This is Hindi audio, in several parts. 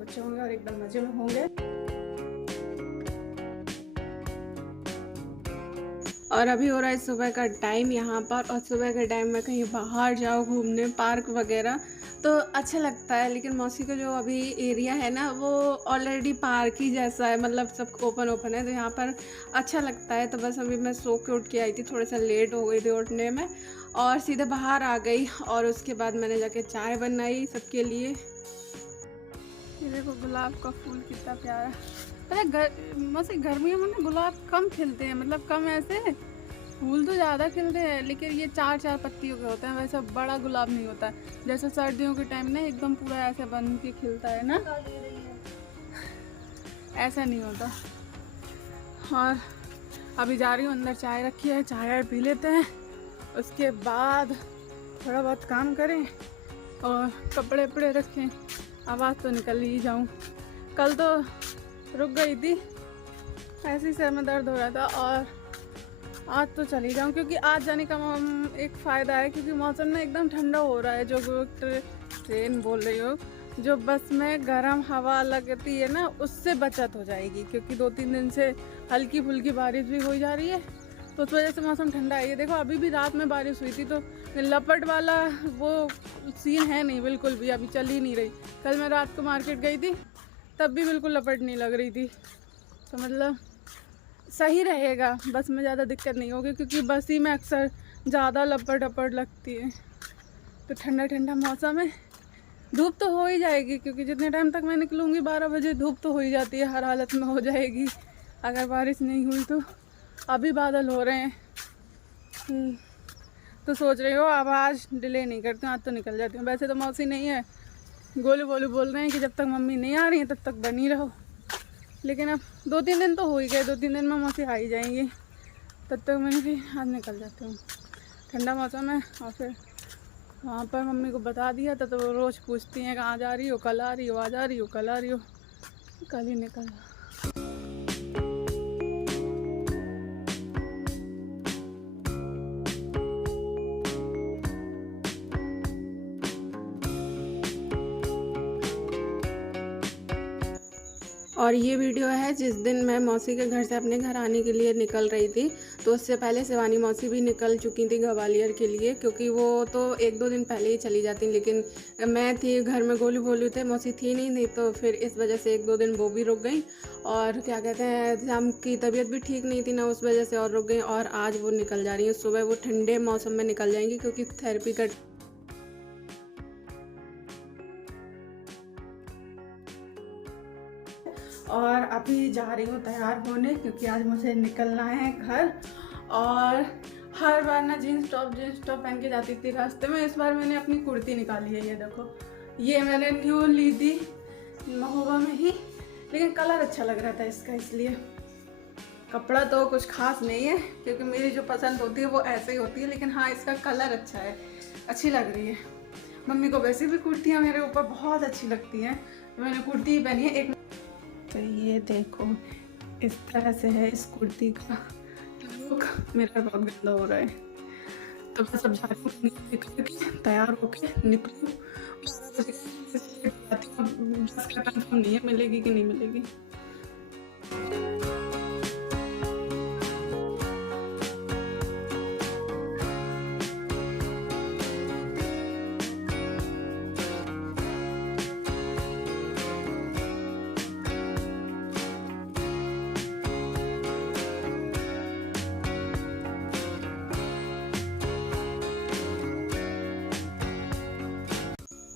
बच्चे होंगे और एकदम मज़े में होंगे। और अभी हो रहा है सुबह का टाइम यहाँ पर, और सुबह के टाइम में कहीं बाहर जाओ घूमने पार्क वगैरह तो अच्छा लगता है। लेकिन मौसी का जो अभी एरिया है ना वो ऑलरेडी पार्क ही जैसा है, मतलब सब ओपन है, तो यहाँ पर अच्छा लगता है। तो बस अभी मैं सो के उठ के आई थी, थोड़ा सा लेट हो गई थी उठने में और सीधे बाहर आ गई। और उसके बाद मैंने जाके चाय बनाई सबके लिए। ये देखो गुलाब का फूल कितना प्यारा। अरे मौसी गर्मियों में ना गुलाब कम खिलते हैं, मतलब कम ऐसे, फूल तो ज़्यादा खिलते हैं लेकिन ये 4-4 पत्तियों के होते हैं, वैसा बड़ा गुलाब नहीं होता है जैसे सर्दियों के टाइम ना एकदम पूरा ऐसे बन के खिलता है ना, ऐसा नहीं होता। और अभी जा रही हूँ अंदर, चाय रखी है, चाय पी लेते हैं, उसके बाद थोड़ा बहुत काम करें और कपड़े वपड़े रखें। आवाज़ तो निकल ही जाऊँ। कल तो रुक गई थी, ऐसे ही सर में दर्द हो रहा था, और आज तो चली जाऊँ क्योंकि आज जाने का एक फ़ायदा है क्योंकि मौसम ना एकदम ठंडा हो रहा है। जो ट्रेन बोल रही हो, जो बस में गर्म हवा लगती है ना उससे बचत हो जाएगी क्योंकि 2-3 दिन से हल्की फुल्की बारिश भी हो जा रही है, तो उस वजह से मौसम ठंडा है। ये देखो अभी भी रात में बारिश हुई थी तो लपट वाला वो सीन है नहीं बिल्कुल भी, अभी चल ही नहीं रही। कल मैं रात को मार्केट गई थी तब भी बिल्कुल लपट नहीं लग रही थी, तो मतलब सही रहेगा, बस में ज़्यादा दिक्कत नहीं होगी क्योंकि बस ही में अक्सर ज़्यादा लपट अपट लगती है। तो ठंडा ठंडा मौसम है, धूप तो हो ही जाएगी क्योंकि जितने टाइम तक मैं निकलूँगी 12 बजे धूप तो हो ही जाती है, हर हालत में हो जाएगी अगर बारिश नहीं हुई तो। अभी बादल हो रहे हैं तो सोच रही हो अब आज डिले नहीं करती हूँ, आज तो निकल जाती हूँ। वैसे तो मौसी नहीं है, गोलू बोलू बोल रहे हैं कि जब तक मम्मी नहीं आ रही है तब तक बनी रहो, लेकिन अब 2-3 दिन तो हो ही गए, 2-3 दिन में मौसी आ ही जाएंगी, तब तक मैंने फिर आज निकल जाती हूँ। ठंडा मौसम है और फिर वहाँ पर मम्मी को बता दिया था तो वो रोज़ पूछती हैं कहाँ जा रही हो, कल आ रही हो, आज आ रही हो, कल आ रही हो, कल ही निकल। और ये वीडियो है जिस दिन मैं मौसी के घर से अपने घर आने के लिए निकल रही थी, तो उससे पहले शिवानी मौसी भी निकल चुकी थी ग्वालियर के लिए क्योंकि वो तो 1-2 दिन पहले ही चली जाती, लेकिन मैं थी घर में, गोलू बोलू थे, मौसी थी नहीं तो फिर इस वजह से 1-2 दिन वो भी रुक गई। और क्या कहते हैं शाम की तबीयत भी ठीक नहीं थी ना, उस वजह से और रुक गई। और आज वो निकल जा रही हैं, सुबह वो ठंडे मौसम में निकल जाएंगी क्योंकि थेरेपी का। और अभी जा रही हूँ तैयार होने क्योंकि आज मुझे निकलना है घर। और हर बार ना जीन्स टॉप पहन के जाती थी रास्ते में, इस बार मैंने अपनी कुर्ती निकाली है। ये देखो, ये मैंने न्यू ली थी महोबा में ही, लेकिन कलर अच्छा लग रहा था इसका, इसलिए। कपड़ा तो कुछ खास नहीं है क्योंकि मेरी जो पसंद होती है वो ऐसे ही होती है, लेकिन हाँ इसका कलर अच्छा है, अच्छी लग रही है। मम्मी को वैसे भी कुर्तियाँ मेरे ऊपर बहुत अच्छी लगती हैं, मैंने कुर्ती ही पहनी है एक। तो ये देखो इस तरह से है इस कुर्ती का लुक, मेरा बहुत गंदा हो रहा है। तो मैं सब करके तैयार होके निकलूँ, कंफर्म नहीं है मिलेगी कि नहीं मिलेगी।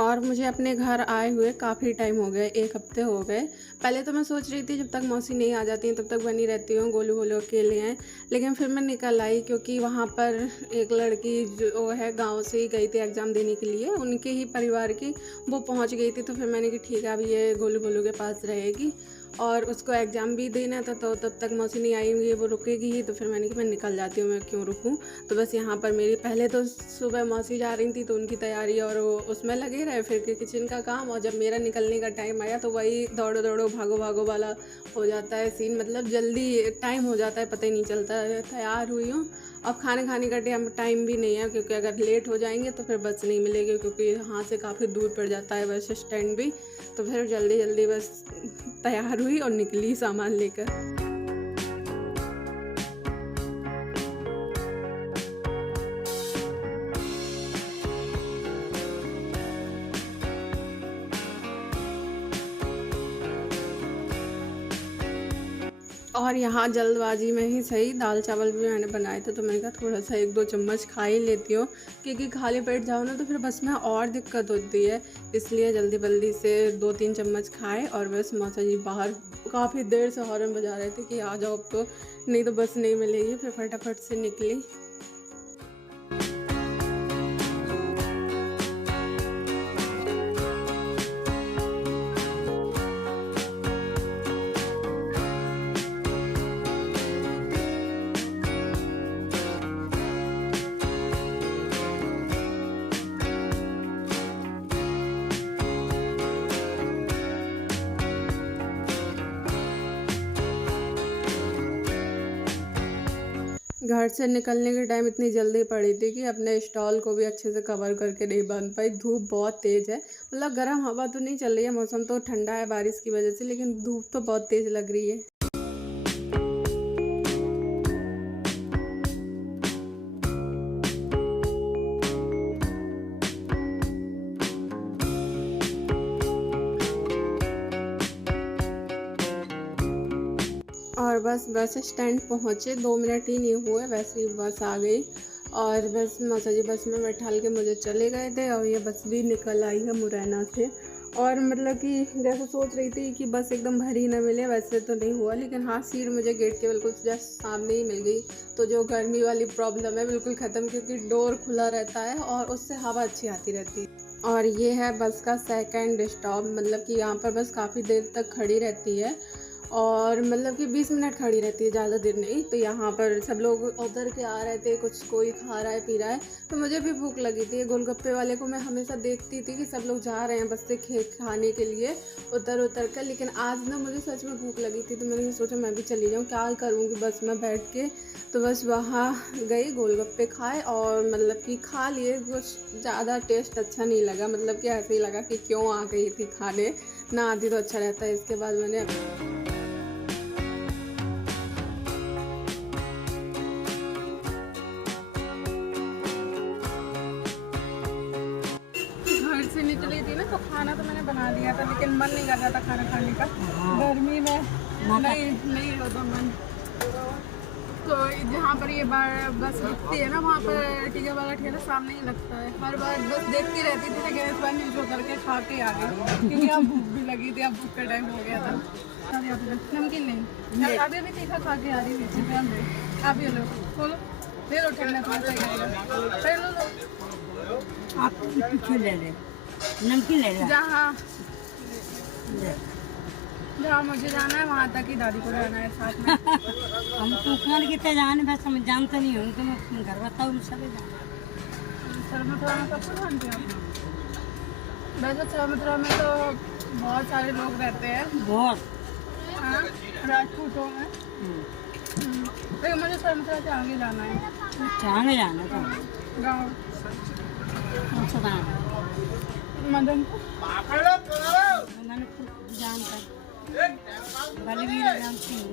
और मुझे अपने घर आए हुए काफ़ी टाइम हो गए, 1 हफ्ते हो गए। पहले तो मैं सोच रही थी जब तक मौसी नहीं आ जाती हैं तब तक बनी रहती हूँ, गोलू गोलू अकेले हैं, लेकिन फिर मैं निकल आई क्योंकि वहाँ पर एक लड़की जो है गांव से ही गई थी एग्ज़ाम देने के लिए, उनके ही परिवार की, वो पहुँच गई थी। तो फिर मैंने कहा ठीक है अब ये गोलू गोलू के पास रहेगी और उसको एग्ज़ाम भी देना था, तो तब तक मौसी नहीं आएंगी, वो रुकेगी ही। तो फिर मैंने कहा मैं निकल जाती हूँ, मैं क्यों रुकूँ। तो बस यहाँ पर मेरी पहले तो सुबह मौसी जा रही थी तो उनकी तैयारी और वो उसमें लगे रहे, फिर किचन का काम, और जब मेरा निकलने का टाइम आया तो वही दौड़ो दौड़ो भागो भागो वाला हो जाता है सीन, मतलब जल्दी टाइम हो जाता है, पता ही नहीं चलता है। तैयार हुई हूँ अब खाने खाने का टाइम भी नहीं है, क्योंकि अगर लेट हो जाएंगे तो फिर बस नहीं मिलेगी, क्योंकि यहाँ से काफ़ी दूर पड़ जाता है बस स्टैंड भी। तो फिर जल्दी जल्दी बस तैयार हुई और निकली सामान लेकर। और यहाँ जल्दबाजी में ही सही दाल चावल भी मैंने बनाए थे, तो मैंने कहा थोड़ा सा 1-2 चम्मच खा ही लेती हूँ, क्योंकि खाली पेट जाओ ना तो फिर बस में और दिक्कत होती है। इसलिए जल्दी जल्दी से 2-3 चम्मच खाए और बस मौसा जी बाहर काफ़ी देर से हॉर्न बजा रहे थे कि आ जाओ अब तो, नहीं तो बस नहीं मिलेगी। फिर फटाफट से निकली। घर से निकलने के टाइम इतनी जल्दी पड़ी थी कि अपने स्टॉल को भी अच्छे से कवर करके नहीं बांध पाई। धूप बहुत तेज़ है, मतलब गर्म हवा तो नहीं चल रही है, मौसम तो ठंडा है बारिश की वजह से, लेकिन धूप तो बहुत तेज़ लग रही है। और बस स्टैंड पहुँचे 2 मिनट ही नहीं हुए, वैसे ही बस आ गई। और बस मौसा जी बस में बैठा के मुझे चले गए थे, और ये बस भी निकल आई है मुरैना से। और मतलब कि जैसे सोच रही थी कि बस एकदम भरी ना मिले, वैसे तो नहीं हुआ, लेकिन हाँ सीट मुझे गेट के बिल्कुल जस्ट सामने ही मिल गई। तो जो गर्मी वाली प्रॉब्लम है बिल्कुल ख़त्म, क्योंकि डोर खुला रहता है और उससे हवा अच्छी आती रहती है। और ये है बस का सेकंड स्टॉप, मतलब कि यहाँ पर बस काफ़ी देर तक खड़ी रहती है, और मतलब कि 20 मिनट खड़ी रहती है, ज़्यादा देर नहीं। तो यहाँ पर सब लोग उतर के आ रहे थे, कुछ कोई खा रहा है पी रहा है, तो मुझे भी भूख लगी थी। गोलगप्पे वाले को मैं हमेशा देखती थी कि सब लोग जा रहे हैं बस से खाने के लिए उतर कर, लेकिन आज ना मुझे सच में भूख लगी थी, तो मैंने सोचा मैं भी चली जाऊँ, क्या करूँगी बस में बैठ के। तो बस वहाँ गई, गोलगप्पे खाए और मतलब कि खा लिए। कुछ ज़्यादा टेस्ट अच्छा नहीं लगा, मतलब कि ऐसे ही लगा कि क्यों आ गई थी खाने, ना आती तो अच्छा रहता है। इसके बाद मैंने से निकली थी ना, तो खाना तो मैंने बना लिया था, लेकिन मन नहीं कर रहा था खाना खाने का। गर्मी में नहीं होता मन। तो जहाँ पर ये बस रुकती है ना, वहाँ पर टीका वाला ठेला सामने ही लगता है। हर बार बस देखती रहती थी, लेकिन इस बार नीचे उतर के खा के आ गई, क्योंकि अब भूख भी लगी थी, अब भूख का टाइम हो गया था। नमकीन नहीं, अभी भी तीखा खा के आ रही थी। आप ये लो, खोलो, ले लो, ठंडा थोड़ा लो। आप पीछे ले ले, नमकीन ले ले। जहाँ मुझे जाना है वहाँ तक ही दादी को जाना है साथ में। हम तो कौन कितने जाने, बस हम जानते नहीं हूँ, तुम घर बताओ सब जाना। सरमथुरा में कब से जानते हैं? वैसे सरमथुरा में तो बहुत सारे लोग रहते हैं, बहुत। हाँ, राजपूतों में। लेकिन मुझे सरमथुरा से आगे जाना है। आगे जाना था गाँव मदनपुर। मदनपुर जानकर बलवीर जानती हूँ,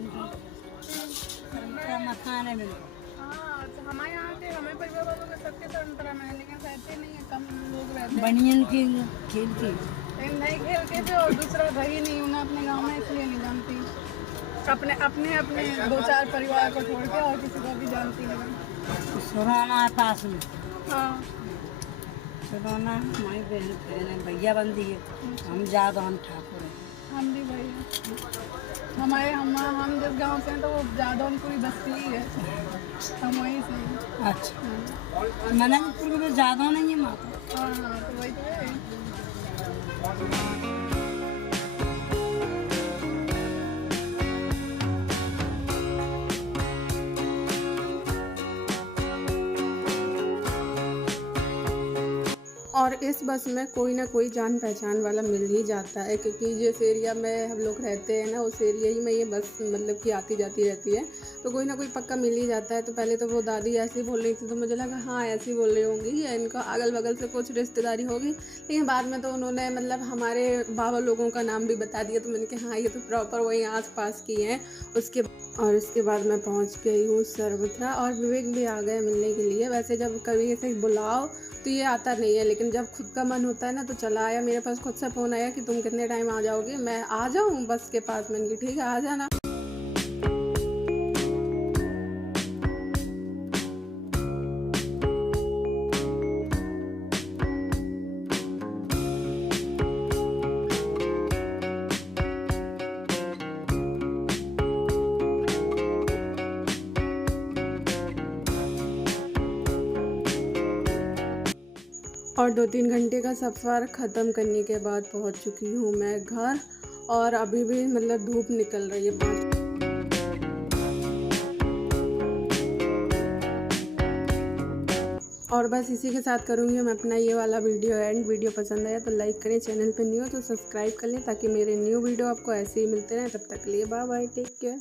मकान है मेरे। हाँ, तो हमारे यहाँ के हमें परिवार वालों के सबके सरमथुरा में है, लेकिन सहते नहीं है, कम लोग रहते हैं। बनियन की खेलती नहीं खेलते थे, और दूसरा रही नहीं उन्हें अपने गाँव में, इसलिए नहीं जानती। अपने 2-4 परिवार को छोड़ के और किसी को भी जानती नहीं। सुराना है पास में। हाँ, सुराना हमारी बहन भैया बंदी है, हम जादव, हम ठाकुर हैं। हम भी भैया, हम जिस गांव से हैं तो वो जादौनपुरी बस्ती ही है, हम वहीं से हैं। अच्छा, मदनपुर में जादव नहीं है माता। हाँ, तो वही तो है। और इस बस में कोई ना कोई जान पहचान वाला मिल ही जाता है, क्योंकि जिस एरिया में हम लोग रहते हैं ना उस एरिया ही में ये बस मतलब कि आती जाती रहती है, तो कोई ना कोई पक्का मिल ही जाता है। तो पहले तो वो दादी ऐसी बोल रही थी तो मुझे लगा हाँ ऐसी बोल रही होंगी या इनका अगल बगल से कुछ रिश्तेदारी होगी, लेकिन बाद में तो उन्होंने मतलब हमारे बाबा लोगों का नाम भी बता दिया, तो मैंने कहा हाँ ये तो प्रॉपर वहीं आस पास की हैं। उसके बाद मैं पहुंच गई हूँ सरवथरा, और विवेक भी आ गए मिलने के लिए। वैसे जब कभी ऐसे बुलाओ तो ये आता नहीं है, लेकिन जब खुद का मन होता है ना तो चला आया। मेरे पास खुद से फ़ोन आया कि तुम कितने टाइम आ जाओगे, मैं आ जाऊँ बस के पास। मैंने कहा ठीक है आ जाना। और 2-3 घंटे का सफ़र ख़त्म करने के बाद पहुंच चुकी हूँ मैं घर, और अभी भी मतलब धूप निकल रही है 5। और बस इसी के साथ करूँगी मैं अपना ये वाला वीडियो एंड। वीडियो पसंद आया तो लाइक करें, चैनल पे न्यू हो तो सब्सक्राइब कर लें ताकि मेरे न्यू वीडियो आपको ऐसे ही मिलते रहें। तब तक के लिए बाय बाय, टेक केयर।